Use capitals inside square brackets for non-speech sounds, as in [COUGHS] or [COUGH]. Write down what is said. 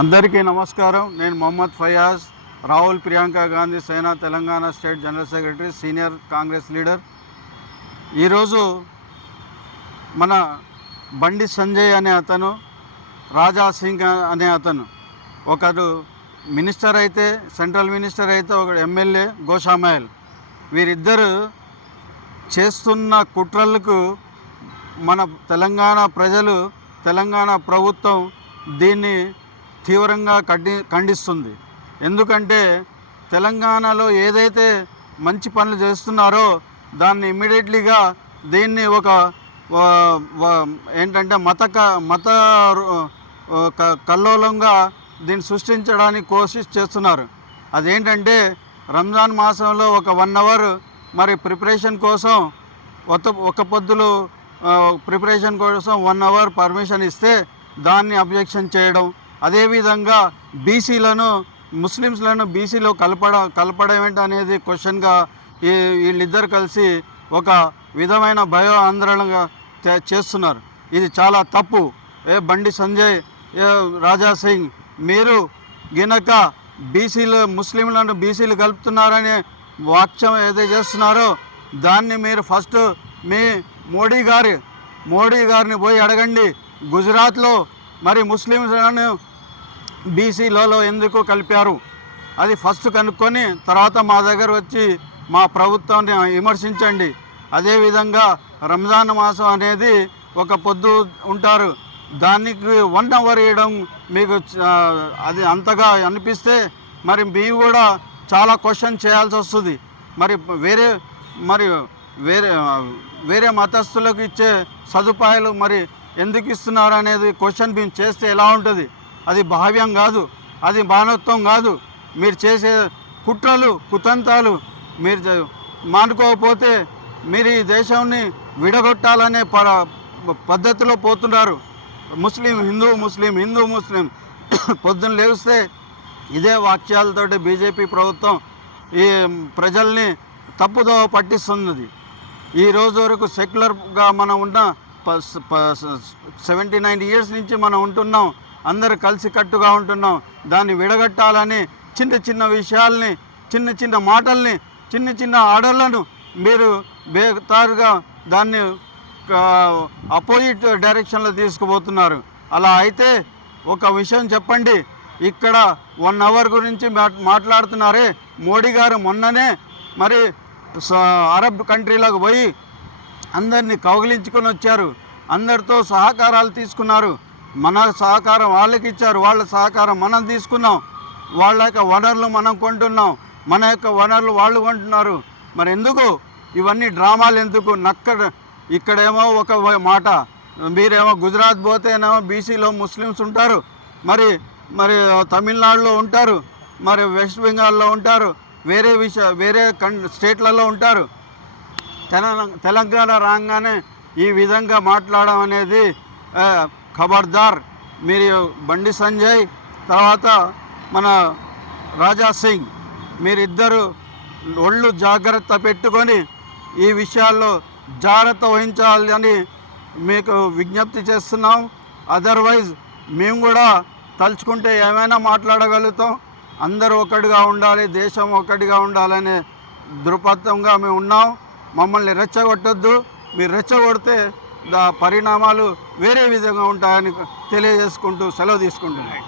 అందరికీ నమస్కారం. నేను Mohammed Fayaz Rahul Priyanka Gandhi Sena Telangana state general secretary senior Congress leader. ఈరోజు మన బండి సంజయ్ అనే అతను రాజా సింగ్ అనే అతను ఒకడు మినిస్టర్ అయితే సెంట్రల్ మినిస్టర్ అయితే ఒకడు ఎమ్మెల్యే గోషామాయల్ వీరిద్దరు చేస్తున్న కుట్రలకు మన తెలంగాణ ప్రజలు తెలంగాణ ప్రభుత్వం దీన్ని తీవ్రంగా ఖండి ఖండిస్తుంది. ఎందుకంటే తెలంగాణలో ఏదైతే మంచి పనులు చేస్తున్నారో దాన్ని ఇమ్మీడియట్లీగా దీన్ని ఒక ఏంటంటే మత క- మత కల్లోలంగా దీన్ని సృష్టించడానికి కోషిష్ చేస్తున్నారు. అదేంటంటే రంజాన్ మాసంలో ఒక వన్ అవర్ మరి ప్రిపరేషన్ కోసం ఒక్క ఒక పొద్దులు ప్రిపరేషన్ కోసం వన్ అవర్ పర్మిషన్ ఇస్తే దాన్ని అబ్జెక్షన్ చేయడం అదేవిధంగా బీసీలను ముస్లిమ్స్లను బీసీలో కలపడం కలపడం అనేది క్వశ్చన్గా ఈ వీళ్ళిద్దరు కలిసి ఒక విధమైన భయ ఆందోళనగా చేస్తున్నారు. ఇది చాలా తప్పు. ఏ బండి సంజయ్ ఏ రాజా సింగ్ మీరు గినక బీసీలు ముస్లింలను బీసీలు కలుపుతున్నారనే వాక్యం ఏదైతే చేస్తున్నారో దాన్ని మీరు ఫస్ట్ మీ మోడీ గారి మోడీ గారిని పోయి అడగండి. గుజరాత్లో మరి ముస్లింలను బీసీలలో ఎందుకు కలిపారు? అది ఫస్ట్ కనుక్కొని తర్వాత మా దగ్గర వచ్చి మా ప్రభుత్వాన్ని విమర్శించండి. అదేవిధంగా రంజాన్ మాసం అనేది ఒక పొద్దు ఉంటారు. దానికి వన్ అవర్ వేయడం మీకు అది అంతగా అనిపిస్తే మరి మేము కూడా చాలా క్వశ్చన్ చేయాల్సి వస్తుంది. మరి వేరే మరి వేరే వేరే మతస్థులకు ఇచ్చే సదుపాయాలు మరి ఎందుకు ఇస్తున్నారు అనేది క్వశ్చన్ మేము చేస్తే ఎలా ఉంటుంది? అది భావ్యం కాదు అది మానవత్వం కాదు. మీరు చేసే కుట్రలు కుతంతాలు మీరు మానుకోకపోతే మీరు ఈ దేశాన్ని విడగొట్టాలనే ప పద్ధతిలో పోతున్నారు. ముస్లిం హిందూ ముస్లిం హిందూ ముస్లిం. [COUGHS] పొద్దున్న లేస్తే ఇదే వాక్యాలతోటి బీజేపీ ప్రభుత్వం ఈ ప్రజల్ని తప్పుదోవ పట్టిస్తున్నది. ఈ రోజు వరకు సెక్యులర్గా మనం ఉన్న సెవెంటీ నైన్ ఇయర్స్ నుంచి మనం ఉంటున్నాం. అందరు కలిసి కట్టుగా ఉంటున్నాం. దాన్ని విడగట్టాలని చిన్న చిన్న విషయాల్ని చిన్న చిన్న మాటల్ని చిన్న చిన్న ఆర్డర్లను మీరు బేతారుగా దాన్ని అపోజిట్ డైరెక్షన్లో తీసుకుపోతున్నారు. అలా అయితే ఒక విషయం చెప్పండి. ఇక్కడ వన్ అవర్ గురించి మాట్లాడుతున్నారే మోడీ గారు మొన్ననే మరి స- అరబ్ కంట్రీలకు పోయి అందరినీ కౌగిలించుకొని వచ్చారు. అందరితో సహకారాలు తీసుకున్నారు. మన సహకారం వాళ్ళకి ఇచ్చారు వాళ్ళ సహకారం మనం తీసుకున్నాం. వాళ్ళ యొక్క వనరులు మనం కొంటున్నాం మన యొక్క వనరులు వాళ్ళు కొంటున్నారు. మరి ఎందుకు? ఇవన్నీ డ్రామాలు ఎందుకు? నక్క ఇక్కడేమో ఒక మాట. మీరేమో గుజరాత్ పోతేనేమో బీసీలో ముస్లిమ్స్ ఉంటారు. మరి మరి తమిళనాడులో ఉంటారు. మరి వెస్ట్ బెంగాల్లో ఉంటారు. వేరే విష వేరే కన్ స్టేట్లలో ఉంటారు. తెలంగాణ తెలంగాణ రాగానే ఈ విధంగా మాట్లాడడం అనేది ఖబర్దార్. మీరు బండి సంజయ్ తర్వాత మన రాజా సింగ్. మీరిద్దరు ఒళ్ళు జాగ్రత్త పెట్టుకొని ఈ విషయాల్లో జాగ్రత్త వహించాలి అని మీకు విజ్ఞప్తి చేస్తున్నాం. అదర్వైజ్ మేము కూడా తలుచుకుంటే ఏమైనా మాట్లాడగలుగుతాం. అందరూ ఒకటిగా ఉండాలి దేశం ఒకటిగా ఉండాలనే దృక్పథంగా మేము ఉన్నాం. మమ్మల్ని రెచ్చగొట్టద్దు. మీరు రెచ్చగొడితే పరిణామాలు వేరే విధంగా ఉంటాయని తెలియజేసుకుంటూ సెలవు తీసుకుంటున్నాయి